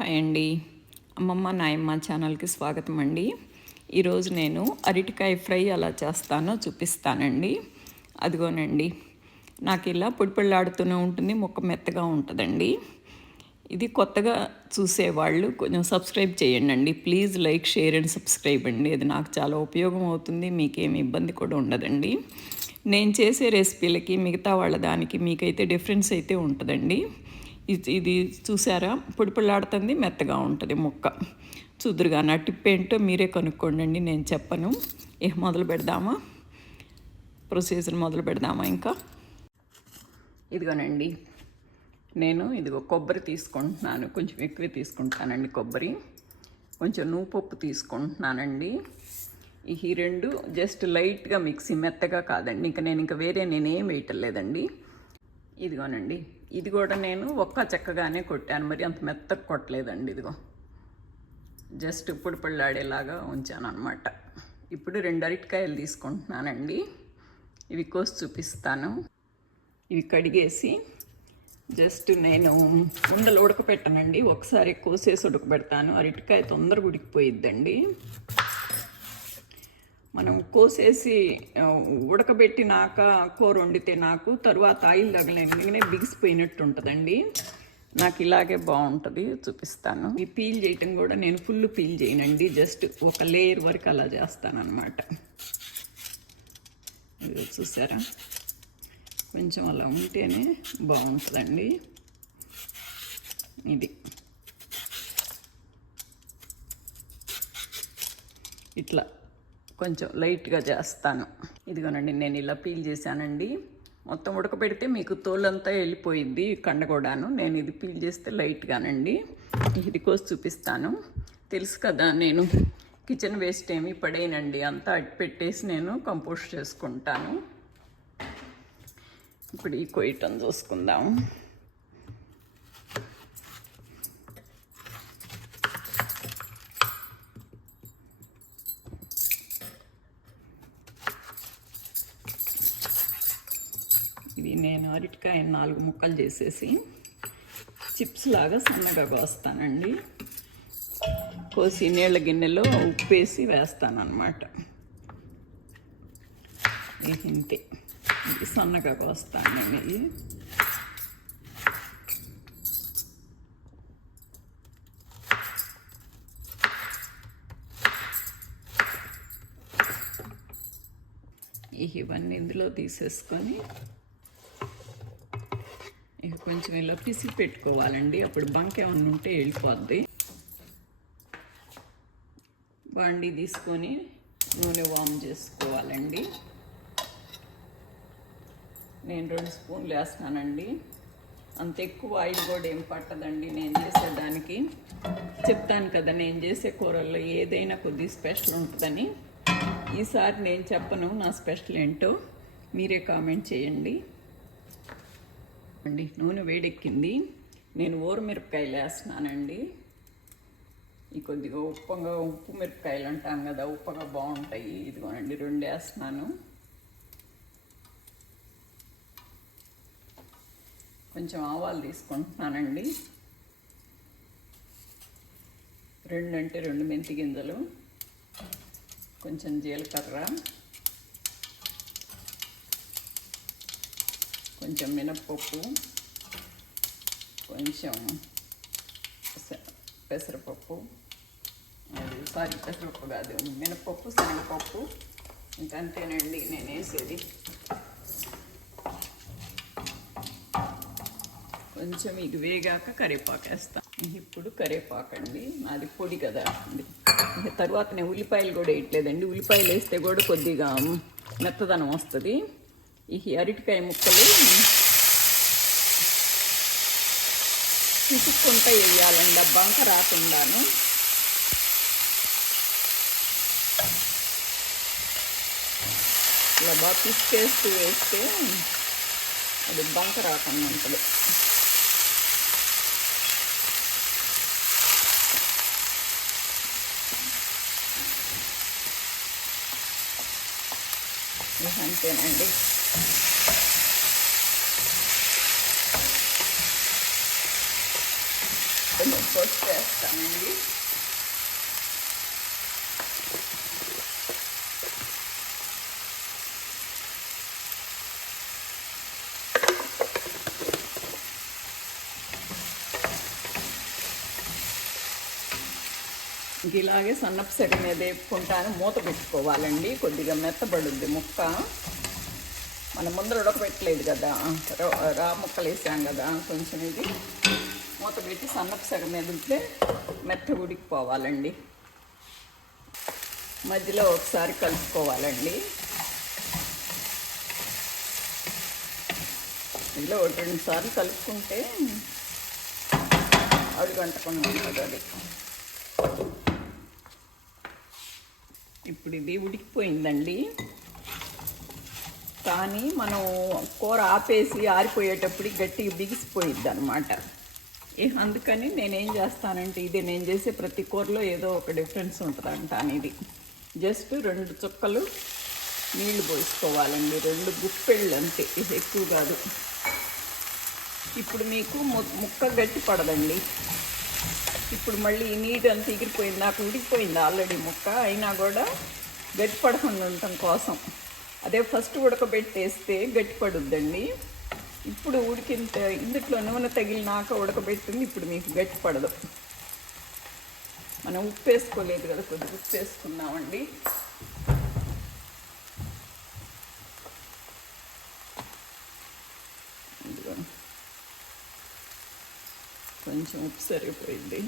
Hi అండి. అమ్మమ్మ నాయమ్మ ఛానల్కి స్వాగతం అండి. ఈరోజు నేను అరటికాయ ఫ్రై ఎలా చేస్తానో చూపిస్తానండి. అదిగోనండి, నాకు ఇలా పొడిపొళ్ళాడుతూనే ఉంటుంది, ముక్క మెత్తగా ఉంటుందండి. ఇది కొత్తగా చూసేవాళ్ళు కొంచెం సబ్స్క్రైబ్ చేయండి. Please like, share and subscribe అండి. అది నాకు చాలా ఉపయోగం అవుతుంది, మీకేమి ఇబ్బంది కూడా ఉండదండి. నేను చేసే రెసిపీలకి మిగతా వాళ్ళ దానికి మీకైతే డిఫరెన్స్ అయితే ఉంటుందండి. ఇది చూసారా, పొడిపొళ్ళాడుతుంది, మెత్తగా ఉంటుంది ముక్క. చూదురుగా నా టిప్ ఏంటో మీరే కనుక్కోండి, నేను చెప్పను. మొదలు పెడదామా, ప్రొసీజర్ మొదలు పెడదామా? ఇంకా ఇదిగోనండి, నేను కొబ్బరి తీసుకుంటున్నాను, కొంచెం ఎక్కువే తీసుకుంటానండి కొబ్బరి. కొంచెం నువ్వుపప్పు తీసుకుంటున్నానండి. ఈ రెండు జస్ట్ లైట్గా మిక్సీ, మెత్తగా కాదండి. ఇంకా వేరే నేనేం వేయటం లేదండి. ఇదిగోనండి, ఇది కూడా నేను ఒక్క చెక్కగానే కొట్టాను, మరి అంత మెత్తగా కొట్టలేదండి. ఇదిగో జస్ట్ పొడిపొళ్ళాడేలాగా ఉంచాను అనమాట. ఇప్పుడు 2 అరటికాయలు తీసుకుంటున్నానండి. ఇవి కోసి చూపిస్తాను. ఇవి కడిగేసి జస్ట్ నేను ఉండలు ఉడకపెట్టనండి, ఒకసారి కోసేసి ఉడకబెడతాను. అరటికాయ తొందరగా ఉడికిపోయిద్దండి. మనం కోసేసి ఉడకబెట్టినాక కూర వండితే నాకు తరువాత ఆయిల్ తగలేగానే బిగిసిపోయినట్టు ఉంటుందండి. నాకు ఇలాగే బాగుంటుంది, చూపిస్తాను. ఈ పీల్ చేయటం కూడా నేను ఫుల్ పీల్ చేయనండి, జస్ట్ ఒక లేయర్ వరకు అలా చేస్తాను అనమాట. ఇది చూసారా, కొంచెం అలా ఉంటేనే బాగుంటుందండి. ఇది ఇట్లా కొంచెం లైట్గా చేస్తాను. ఇదిగోనండి, నేను ఇలా పీల్ చేశానండి. మొత్తం ఉడకబెడితే మీకు తోలంతా వెళ్ళిపోయిద్ది, కండ కూడాను. నేను ఇది పీల్ చేస్తే లైట్గానండి. ఇది కోసి చూపిస్తాను. తెలుసు కదా, నేను కిచెన్ వేస్ట్ ఏమి పడేయనండి, అంతా అట్టి పెట్టేసి నేను కంపోస్ట్ చేసుకుంటాను. ఇప్పుడు ఈ కొయ్యటం చూసుకుందాం. ఇది నేను అరటికాయ 4 ముక్కలు చేసేసి చిప్స్ లాగా సన్నగా కోస్తానండి. కోసి నీళ్ళ గిన్నెలో ఉప్పేసి వేస్తాను అన్నమాట. ఇంతే, ఇది సన్నగా కోస్తాను నేను. ఇవన్నీ ఇందులో తీసేసుకొని కొంచెం ఇలా పిసికి పెట్టుకోవాలండి, అప్పుడు బంక ఏమన్నా ఉంటే వెళ్ళిపోద్ది. బాండి తీసుకొని నూనె వామ్ చేసుకోవాలండి. నేను 2 స్పూన్లు వేస్తానండి. అంత ఎక్కువ ఆయిల్ కూడా ఏం పట్టదండి నేను చేసేదానికి. చెప్తాను కదా, నేను చేసే కూరల్లో ఏదైనా కొద్దిగా స్పెషల్ ఉంటుందని. ఈసారి నేను చెప్పను నా స్పెషల్ ఏంటో, మీరే కామెంట్ చేయండి అండి. నూనె వేడెక్కింది, నేను ఊరమిరపకాయలు వేస్తున్నానండి. ఈ కొద్దిగా ఉప్పు మిరపకాయలు అంటాం కదా, ఉప్పగా బాగుంటాయి. ఇదిగోనండి 2 వేస్తున్నాను. కొంచెం ఆవాలు తీసుకుంటున్నానండి, 2 అంటే 2 మెంతి గింజలు, కొంచెం జీలకర్ర, కొంచెం మినప్పప్పు, కొంచెం పెసరపప్పు, పెసరపప్పు కాదు, మినప్పప్పు, శనగపప్పు. ఇంకంతేనండి నేను వేసేది. కొంచెం ఇది వేగాక కరివేపాకు వేస్తాను. ఇప్పుడు కరివేపాకు అండి, నాది పొడి కదా. తర్వాత నేను ఉల్లిపాయలు కూడా వేయట్లేదండి, ఉల్లిపాయలు వేస్తే కూడా కొద్దిగా మెత్తదనం వస్తుంది. ఈ అరటికాయ ముక్కలు పిసుక్కుంటూ వేయాలండి, బంక రాకుండాను. ఇలా బాగా పిసికేస్తూ వేస్తే అది బంక రాకుండా ఉంటుంది. అంతేనండి. పసుపు వేస్తానండి. ఇలాగే సన్నపు సెగ మీద వేపుకుంటాను. మూత పెట్టుకోవాలండి, కొద్దిగా మెత్తబడుద్ది ముక్క. మనం ముందర ఉడకబెట్టలేదు కదా, రా ముక్కలు వేసాం కదా, కొంచెం ఇది మూత పెట్టి సన్నపు సెగ మీద ఉంటే మెత్త ఉడికిపోవాలండి. మధ్యలో ఒకసారి కలుపుకోవాలండి. మధ్యలో 1-2 సార్లు కలుపుకుంటే అడుగంటకుండా ఉంటుంది అది. ఇప్పుడు ఇది ఉడికిపోయిందండి. కానీ మనం కూర ఆపేసి ఆరిపోయేటప్పుడు గట్టిగా బిగిసిపోయిద్ది అనమాట. అందుకని నేనేం చేస్తానంటే, ఇది నేను చేసే ప్రతి కూరలో ఏదో ఒక డిఫరెన్స్ ఉంటుంది అంటాను. ఇది జస్ట్ 2 చుక్కలు నీళ్లు పోసుకోవాలండి, 2 గుప్పెళ్ళు అంతే, ఇది ఎక్కువ కాదు. ఇప్పుడు మీకు ముక్క గట్టి పడదండి. ఇప్పుడు మళ్ళీ నీట్ అంతా ఎగిరిపోయింది, నాకు ఉడికిపోయింది ఆల్రెడీ ముక్క, అయినా కూడా గట్టి పడకుండా ఉండటం కోసం. అదే ఫస్ట్ ఉడకబెట్టేస్తే గట్టి పడుద్దండి. ఇప్పుడు ఉడికింత ఇందులో నూనె తగిలినాక ఉడకబెట్టింది, ఇప్పుడు మీకు గట్టి పడదు. మనం ఉప్పు వేసుకోలేదు కదా, కొద్దిగా ఉప్పు వేసుకున్నామండి. కొంచెం ఉప్పు సరిపోయింది.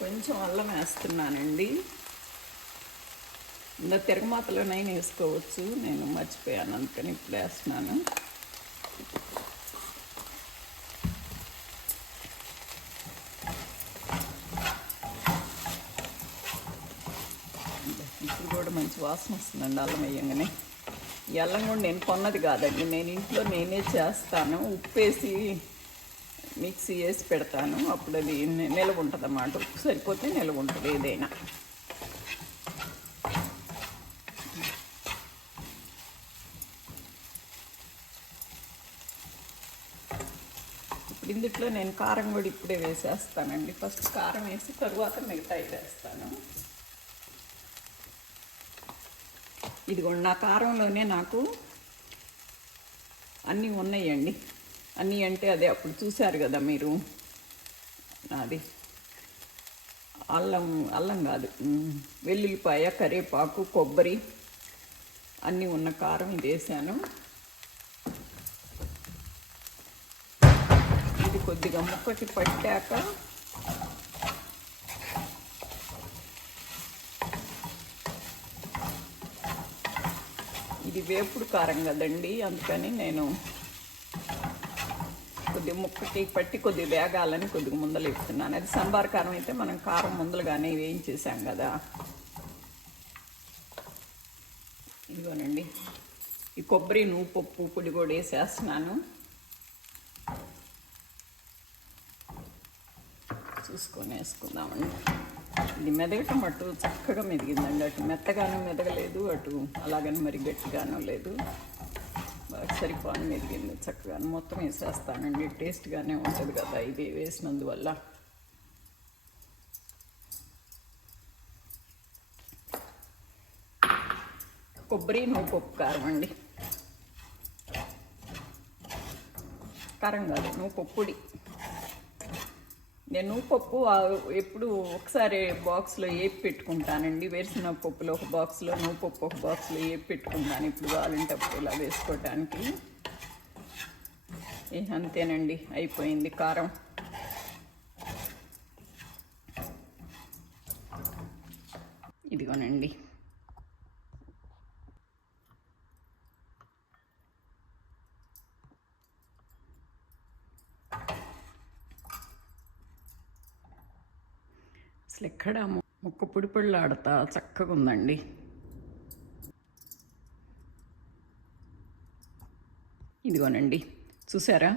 కొంచెం అల్లం వేస్తున్నానండి. ఇంకా తిరగమాతలోనైనా వేసుకోవచ్చు, నేను మర్చిపోయాను అందుకని ఇప్పుడు వేస్తున్నాను. ఇప్పుడు కూడా మంచి వాసన వస్తుందండి అల్లం వేయంగానే. ఈ అల్లం కూడా నేను కొన్నది కాదండి, నేను ఇంట్లో నేనే చేస్తాను. ఉప్పేసి మిక్సీ వేసి పెడతాను, అప్పుడు అది నిలవ ఉంటుంది అన్నమాట. ఉప్పు సరిపోతే నిలవ ఉంటుంది ఏదైనా. ఇప్పుడు ఇందుట్లో నేను కారం కూడా ఇప్పుడే వేసేస్తానండి. ఫస్ట్ కారం వేసి తరువాత మిగతా వేస్తాను. ఇదిగోండి, నా కారంలోనే నాకు అన్నీ ఉన్నాయండి. అన్నీ అంటే అదే అప్పుడు చూశారు కదా మీరు, అది అల్లం కాదు, వెల్లుల్లిపాయ, కరివేపాకు, కొబ్బరి అన్నీ ఉన్న కారం ఇది వేసాను. ఇది కొద్దిగా ముక్కకి పట్టాక ఇది వేపుడు కారం కదండి, అందుకని నేను కొద్దిగా ముక్కకి పట్టి కొద్దిగా వేగాలని కొద్దిగా ముందలు వేస్తున్నాను. అది సాంబార్ కారం అయితే మనం కారం ముందలుగానే వేయించేసాం కదా. ఇదిగోనండి, ఈ కొబ్బరి నువ్వుపప్పు పొడి కూడా వేసేస్తున్నాను. చూసుకొని వేసుకుందామండి. ఇది మెదగటం అటు చక్కగా మెదిగిందండి, అటు మెత్తగానూ మెదగలేదు, అటు అలాగని మరి గట్టిగానూ లేదు, బాగా సరిపోని మెదిగింది చక్కగా. మొత్తం వేసేస్తానండి, టేస్ట్గానే ఉంటుంది కదా ఇది వేసినందువల్ల. కొబ్బరి నువ్వుపప్పు కారం అండి, కారం కాదు నువ్వుపప్పు పొడి. నేను నువ్వుపప్పు ఎప్పుడు ఒకసారి బాక్స్లో వేపి పెట్టుకుంటానండి. వేరుశనగ పప్పులో ఒక బాక్స్లో, నువ్వుపప్పు ఒక బాక్స్లో వేపి పెట్టుకుంటాను. ఇప్పుడు కావాలంటే అప్పుడు ఇలా వేసుకోవటానికి. అంతేనండి, అయిపోయింది కారం. ఇదిగోనండి, అసలు ఎక్కడ ముక్క పొడిపొడిలాడుతా చక్కగా ఉందండి. ఇదిగోనండి, చూసారా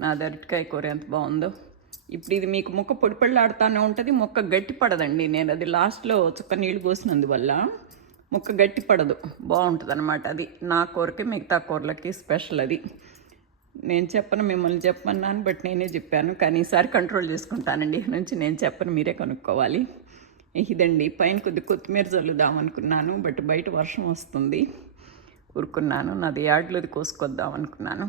నా అరటికాయ కూర ఎంత బాగుందో. ఇప్పుడు ఇది మీకు ముక్క పొడిపొడిలాడుతూనే ఉంటుంది, ముక్క గట్టి పడదండి. నేను అది లాస్ట్లో చుక్క నీళ్ళు పోసినందువల్ల ముక్క గట్టి పడదు, బాగుంటుంది అనమాట. అది నా కూరకి మిగతా కూరలకి స్పెషల్ అది. నేను చెప్పను, మిమ్మల్ని చెప్పన్నాను, బట్ నేనే చెప్పాను. కానీ ఈసారి కంట్రోల్ చేసుకుంటానండి. నుంచి నేను చెప్పను, మీరే కనుక్కోవాలి. ఇదండి, పైన కొద్ది కొత్తిమీర చల్లుదాం అనుకున్నాను, బట్ బయట వర్షం వస్తుంది. ఊరుకున్నాను. నాది యార్డ్లోది కోసుకొద్దాం అనుకున్నాను.